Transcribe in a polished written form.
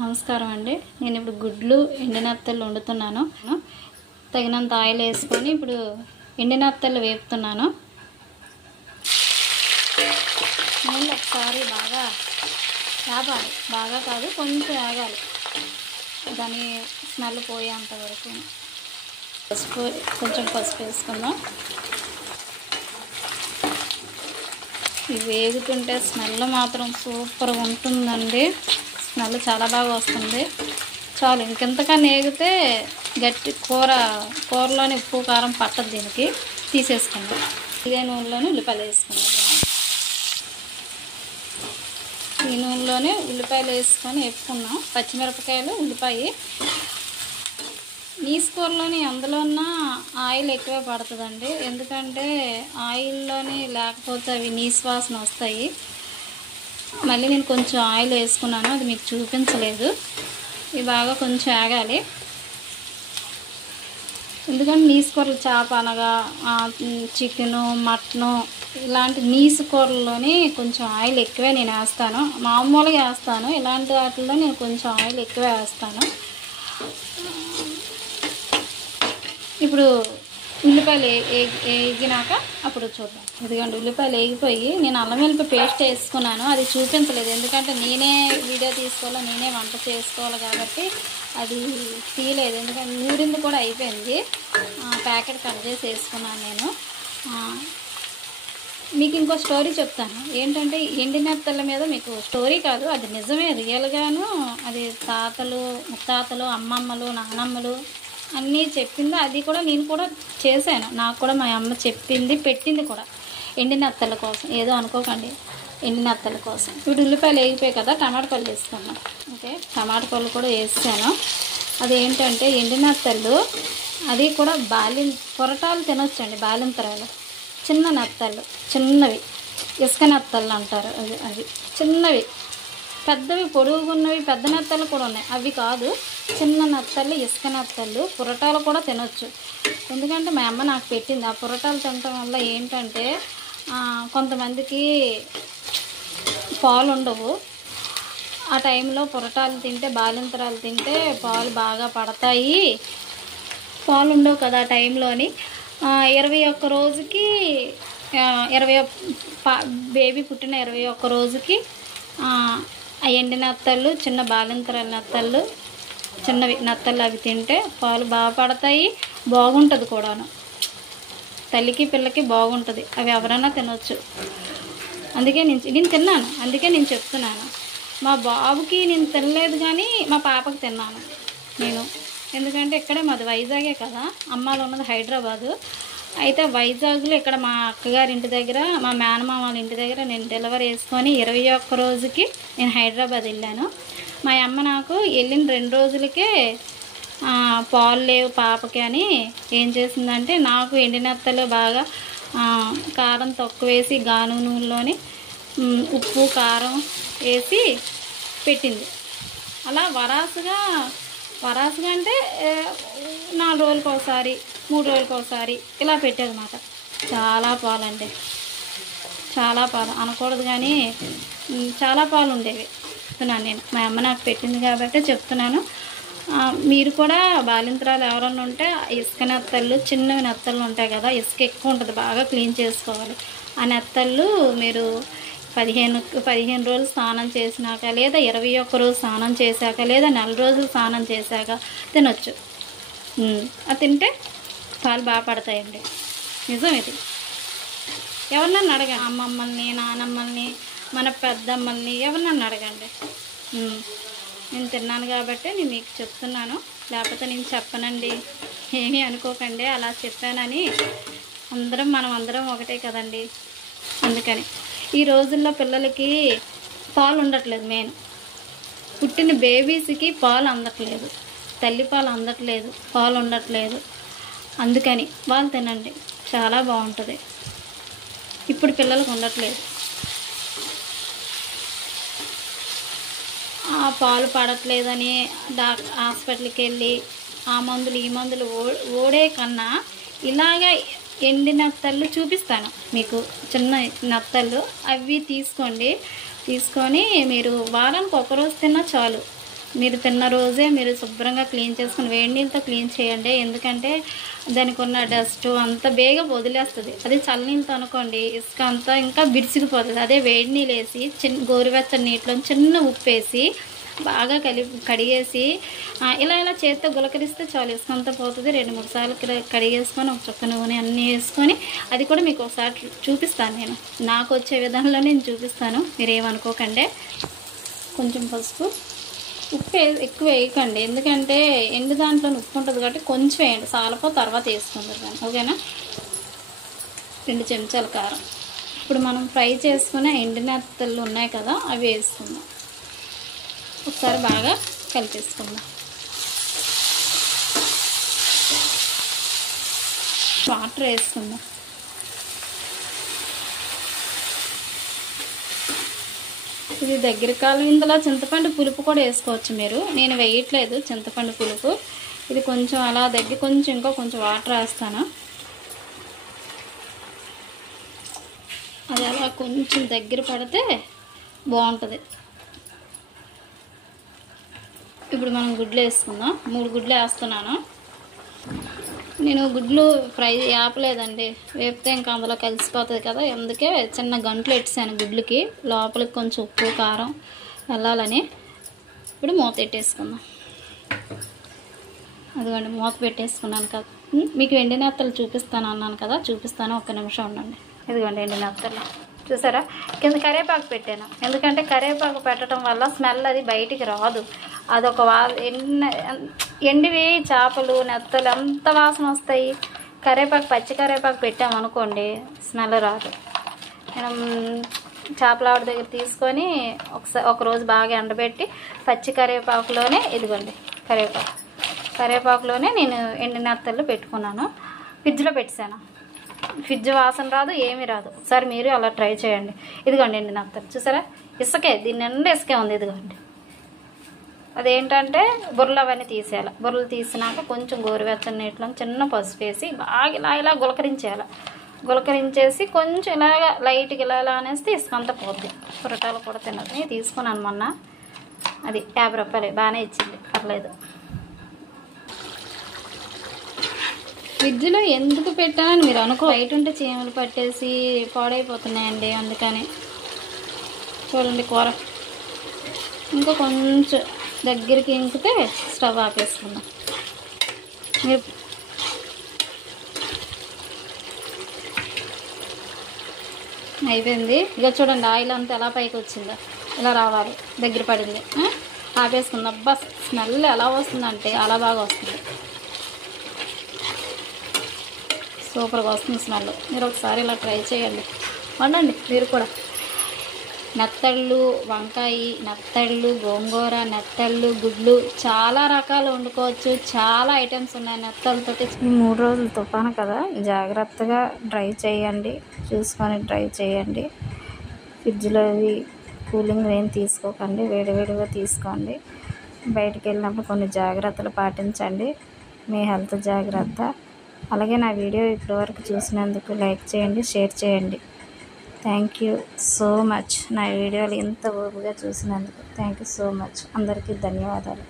నమస్కారం అండి. నేను ఇప్పుడు గుడ్లు ఎండినత్తలు వండుతున్నాను. తగినంత ఆయిల్ వేసుకొని ఇప్పుడు ఎండినత్తలు వేపుతున్నాను. నీళ్ళు ఒకసారి బాగా వేపాలి, బాగా కాదు కొంచెం వేగాలి, దాని స్మెల్ పోయేంత వరకు. కొంచెం పసుపు వేసుకుందాం. ఇవి వేగుతుంటే స్మెల్ మాత్రం సూపర్గా ఉంటుందండి. స్మెల్ చాలా బాగా వస్తుంది. చాలు, ఇంకెంతకన్నా వేగితే గట్టి కూరలోని ఉప్పు కారం పట్టదు, దీనికి తీసేసుకుందాం. ఇదే నూనెలోనే ఉల్లిపాయలు వేసుకుందాం. ఈ నూనెలోనే ఉల్లిపాయలు వేసుకొని వేపుకున్నాం. పచ్చిమిరపకాయలు, ఉల్లిపాయ. నీసు కూరలోని అందులో ఉన్న ఆయిల్ ఎక్కువే పడుతుందండి, ఎందుకంటే ఆయిల్లోని లేకపోతే అవి నీసు వాసన వస్తాయి. మళ్ళీ నేను కొంచెం ఆయిల్ వేసుకున్నాను, అది మీకు చూపించలేదు. ఇవి బాగా కొంచెం ఆగాలి, ఎందుకంటే నీసు కూరలు చేప అనగా చికెను, మటను ఇలాంటి నీసు కూరల్లోని కొంచెం ఆయిల్ ఎక్కువే నేను వేస్తాను. మామూలుగా వేస్తాను, ఇలాంటి వాటిల్లో నేను కొంచెం ఆయిల్ ఎక్కువే వేస్తాను. ఇప్పుడు ఉల్లిపాయలు వేగినాక అప్పుడు చూద్దాం. ఎందుకంటే ఉల్లిపాయలు వేగిపోయి నేను అల్లం వెల్లుల్లి పేస్ట్ వేసుకున్నాను, అది చూపించలేదు. ఎందుకంటే నేనే వీడియో తీసుకోవాలి, నేనే వంట చేసుకోవాలి కాబట్టి అది తీయలేదు. ఎందుకంటే నూరింది కూడా అయిపోయింది, ప్యాకెట్ కట్ చేసి వేసుకున్నాను నేను. మీకు ఇంకో స్టోరీ చెప్తాను. ఏంటంటే ఎండినత్తల మీద మీకు స్టోరీ కాదు, అది నిజమే, రియల్గాను. అది తాతలు, ముత్తాతలు, అమ్మమ్మలు, నానమ్మలు అన్నీ చెప్పింది. అది కూడా నేను కూడా చేశాను, నాకు కూడా మా అమ్మ చెప్పింది, పెట్టింది కూడా. ఎండినత్తల కోసం ఏదో అనుకోకండి, ఎండినత్తల కోసం. ఇప్పుడు ఉల్లిపాయలు వేగిపోయాయి కదా, టమాటా పళ్ళు వేసుకున్నాం. ఓకే, టమాటా పళ్ళు కూడా వేసాను. అదేంటంటే ఎండినత్తలు, అది కూడా పొరటాలు తినొచ్చండి. బాలింతరాలు, చిన్న నత్తలు, చిన్నవి ఇసుక నత్తలు అంటారు. అవి చిన్నవి. పెద్దవి పొడుగున్నవి పెద్ద నత్తలు కూడా ఉన్నాయి, అవి కాదు. చిన్న నత్తలు, ఇసుక నత్తలు, పురటాలు కూడా తినొచ్చు. ఎందుకంటే మా అమ్మ నాకు పెట్టింది. ఆ పురటాలు తినటం వల్ల ఏంటంటే కొంతమందికి పాలు ఉండవు, ఆ టైంలో పురటాలు తింటే, బాలింతరాలు తింటే పాలు బాగా పడతాయి. పాలు ఉండవు కదా ఆ టైంలోని. 21 రోజుకి బేబీ పుట్టిన 21 రోజుకి ఎండిన నత్తలు, చిన్న బాలింతరాల నత్తలు, చిన్నవి నత్తలు అవి తింటే పాలు బాగా పడతాయి, బాగుంటుంది కూడాను. తల్లికి పిల్లకి బాగుంటుంది. అవి ఎవరైనా తినొచ్చు. అందుకే నేను తిన్నాను, అందుకే నేను చెప్తున్నాను. మా బాబుకి నేను తినలేదు, కానీ మా పాపకి తిన్నాను నేను. ఎందుకంటే ఇక్కడే మాది వైజాగే కదా, అమ్మాలు ఉన్నది హైదరాబాదు. అయితే వైజాగ్లో ఇక్కడ మా అక్కగారి ఇంటి దగ్గర, మా మేనమామ వాళ్ళ ఇంటి దగ్గర నేను డెలివరీ చేసుకొని 21 రోజుకి నేను హైదరాబాద్ వెళ్ళాను. మా అమ్మ నాకు వెళ్ళిన 2 రోజులకే పాలు లేవు పాపకి అని ఏం చేసిందంటే, నాకు ఎండినత్తలు బాగా కారం తక్కువ వేసి గాను నూనెలోని ఉప్పు కారం వేసి పెట్టింది. అలా వరాసుగా అంటే 4 రోజులకు ఒకసారి, 3 రోజులకు ఒకసారి ఇలా పెట్టేదన్నమాట. చాలా పాలండి, చాలా పాలు అనకూడదు కానీ చాలా పాలు ఉండేవి. చెప్తున్నాను నేను, మా అమ్మ నాకు పెట్టింది కాబట్టి చెప్తున్నాను. మీరు కూడా బాలింతరాలు ఎవరన్నా ఉంటే ఇసుక నత్తళ్ళు, చిన్నవి నత్తళ్ళు ఉంటాయి కదా, ఇసుక ఎక్కువ ఉంటుంది, బాగా క్లీన్ చేసుకోవాలి. ఆ నత్తళ్ళు మీరు 15 రోజులు స్నానం చేసినాక, లేదా 21 రోజు స్నానం చేశాక, లేదా 4 రోజులు స్నానం చేశాక తినొచ్చు. అది తింటే పాలు బాగా పడతాయండి, నిజం ఇది. ఎవరినన్నా అడగండి, అమ్మమ్మల్ని, నానమ్మల్ని, మన పెద్దమ్మల్ని, ఎవరినన్నా అడగండి. నేను తిన్నాను కాబట్టి నేను మీకు చెప్తున్నాను, లేకపోతే నేను చెప్పనండి, ఏమీ అనుకోకండి అలా చెప్పానని. మనం అందరం ఒకటే కదండి. అందుకని ఈ రోజుల్లో పిల్లలకి పాలు ఉండట్లేదు. మెయిన్ పుట్టిన బేబీస్కి పాలు అందట్లేదు, తల్లిపాలు అందట్లేదు, పాలు ఉండట్లేదు. అందుకని వాళ్ళు తినండి, చాలా బాగుంటుంది. ఇప్పుడు పిల్లలకు ఉండట్లేదు, పాలు పడట్లేదని హాస్పిటల్కి వెళ్ళి ఆ మందులు ఈ మందులు ఓడే కన్నా ఇలాగ ఎండిన నత్తళ్ళు చూపిస్తాను మీకు, చిన్న నత్తళ్ళు. అవి తీసుకోండి, తీసుకొని మీరు వారానికి 1 రోజు తిన్నా చాలు. మీరు తిన్న రోజే మీరు శుభ్రంగా క్లీన్ చేసుకుని వేడి నీళ్ళతో క్లీన్ చేయండి. ఎందుకంటే దానికి ఉన్న డస్ట్ అంతా బేగా వదిలేస్తుంది. అదే చల్లనీళ్ళతో అనుకోండి ఇసుక అంతా ఇంకా బిడిసిగిపోతుంది. అదే వేడి నీళ్ళు వేసి గోరువెచ్చని నీటిలో చిన్న ఉప్పు వేసి బాగా కడిగేసి ఇలా చేత్తో గులకరిస్తే చాలు, ఇసుక అంతా పోతుంది. 2-3 సార్లు కడిగేసుకొని ఒక చుక్క నూనె అన్నీ వేసుకొని అది కూడా మీకు ఒకసారి చూపిస్తాను. నేను నాకు వచ్చే విధానంలో నేను చూపిస్తాను, మీరు ఏమనుకోకండి. కొంచెం పసుపు, ఉప్పు ఎక్కువ వేయకండి, ఎందుకంటే ఎండు దాంట్లో ఉప్పు ఉంటుంది కాబట్టి కొంచెం వేయండి, సాలపో తర్వాత వేసుకుంటారు కానీ, ఓకేనా. 2 చెంచాల కారం. ఇప్పుడు మనం ఫ్రై చేసుకున్న ఎండినత్తలు ఉన్నాయి కదా, అవి వేసుకుందాం. ఒకసారి బాగా కలిపేసుకుందాం. వాటర్ వేసుకుందాం. ఇది దగ్గర కాలం. ఇందులో చింతపండు పులుపు కూడా వేసుకోవచ్చు మీరు, నేను వేయట్లేదు చింతపండు పులుపు. ఇది కొంచెం అలా దగ్గర ఇంకా కొంచెం వాటర్ వేస్తాను. అది అలా కొంచెం దగ్గర పడితే బాగుంటుంది. ఇప్పుడు మనం గుడ్లు వేసుకుందాం. 3 గుడ్లు వేస్తున్నాను. నేను గుడ్లు ఫ్రై ఆపలేదండి, వేపితే ఇంకా అందులో కలిసిపోతుంది కదా, అందుకే చిన్న గంటలు పెట్టాను గుడ్లకి, లోపలికి కొంచెం ఉప్పు కారం వెళ్ళాలని. ఇప్పుడు మూత పెట్టేసుకుందాం. అదిగోండి మూత పెట్టేసుకున్నాను కదా. మీకు ఎండినత్తలు చూపిస్తాను అన్నాను కదా, చూపిస్తాను, ఒక్క నిమిషం ఉండండి. ఇదిగోండి ఎండినత్తలు చూసారా. కింద కరివేపాకు పెట్టాను, ఎందుకంటే కరివేపాకు పెట్టడం వల్ల స్మెల్ అది బయటికి రాదు. అదొక ఎండివి చేపలు నెత్తలు ఎంత వాసన వస్తాయి. కరివేపాకు పచ్చి కరివేపాకు పెట్టామనుకోండి స్మెల్ రాదు. మనం చేపల ఆవిడ దగ్గర తీసుకొని ఒకరోజు బాగా ఎండబెట్టి పచ్చి కరివేపాకులోనే, ఇదిగోండి కరివేపాకులోనే నేను ఎండినత్తలు పెట్టుకున్నాను. ఫ్రిడ్జ్లో పెట్టాను, ఫ్రిడ్జ్ వాసన రాదు, ఏమీ రాదు. ఒకసారి మీరు అలా ట్రై చేయండి. ఇదిగోండి ఎండినత్తలు చూసారా, ఇసుకే, దీని నిండా ఇసుకే ఉంది. ఇదిగోండి అదేంటంటే బుర్రలు అవన్నీ తీసేయాలి. బుర్రలు తీసినాక కొంచెం గోరువెచ్చని నీటిలో చిన్న పసుపు వేసి బాగా ఇలా గులకరించేయాలి. గులకరించేసి కొంచెం ఇలాగా లైట్గా ఇలా అనేస్తే ఇసుకంతా పోద్ది. పురటాలు కూడా తిన్నది తీసుకున్నాను మొన్న, అది 50 రూపాయలు, బాగానే ఇచ్చింది, పర్లేదు. ఫ్రిడ్జ్లో ఎందుకు పెట్టానని మీరు అనుకో, బయట ఉంటే చీమలు పట్టేసి పాడైపోతున్నాయండి, అందుకని. చూడండి కూర ఇంకా కొంచెం దగ్గరికి ఇంకితే స్టవ్ ఆపేసుకుందాం. మీరు అయిపోయింది. ఇక చూడండి ఆయిల్ అంతా ఎలా పైకి వచ్చిందో, ఇలా రావాలి, దగ్గర పడింది. ఆపేసుకుందాం. అబ్బా స్మెల్ ఎలా వస్తుందంటే అలా బాగా వస్తుంది, సూపర్గా వస్తుంది స్మెల్. మీరు ఒకసారి ఇలా ట్రై చేయండి, వండండి మీరు కూడా. నెత్తళ్ళు, వంకాయ, నెత్తళ్ళు, గోంగూర, నెత్తళ్ళు, గుడ్లు, చాలా రకాలు వండుకోవచ్చు. చాలా ఐటమ్స్ ఉన్నాయి నెత్తళ్ళతో. 3 రోజులు తుఫాను కదా, జాగ్రత్తగా డ్రై చేయండి, చూసుకొని డ్రై చేయండి. ఫ్రిడ్జ్లో కూలింగ్ ఏం తీసుకోకండి, వేడివేడిగా తీసుకోండి. బయటికి వెళ్ళినప్పుడు కొన్ని జాగ్రత్తలు పాటించండి, మీ హెల్త్ జాగ్రత్త. అలాగే నా వీడియో ఇప్పటివరకు చూసినందుకు లైక్ చేయండి, షేర్ చేయండి. Thank you so much. నా వీడియోలు ఇంత ఓపికగా చూసినందుకు థ్యాంక్ యూ సో మచ్. అందరికీ ధన్యవాదాలు.